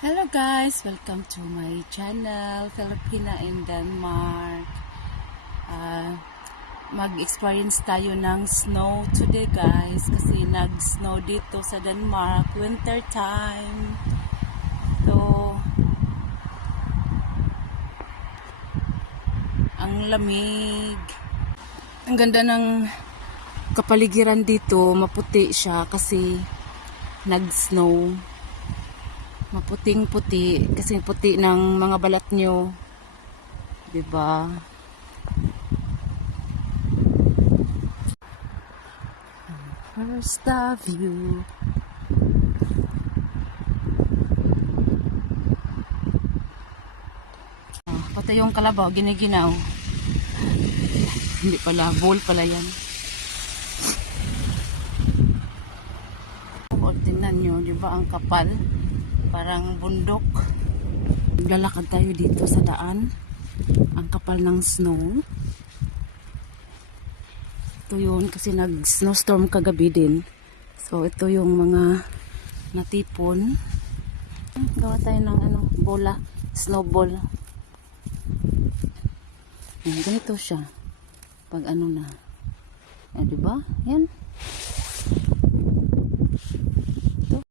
Hello guys, welcome to my channel, Filipina in Denmark. Mag-experience tayo ng snow today guys, kasi nag-snow dito sa Denmark, winter time. So, ang lamig. Ang ganda ng kapaligiran dito, maputi siya kasi nag-snow. Maputing-puti kasi puti ng mga balat nyo, 'di ba? First of you. Pati yung kalabaw giniginaw. Hindi pala, bowl pala yan. O tingnan nyo, 'di ba ang kapal? Parang bundok. Naglalakad tayo dito sa daan. Ang kapal ng snow. Ito yun kasi nag-snowstorm kagabi din. So ito yung mga natipon. Gawa tayo ng bola, snowball. Ganito siya. Pag na. Diba? Yan.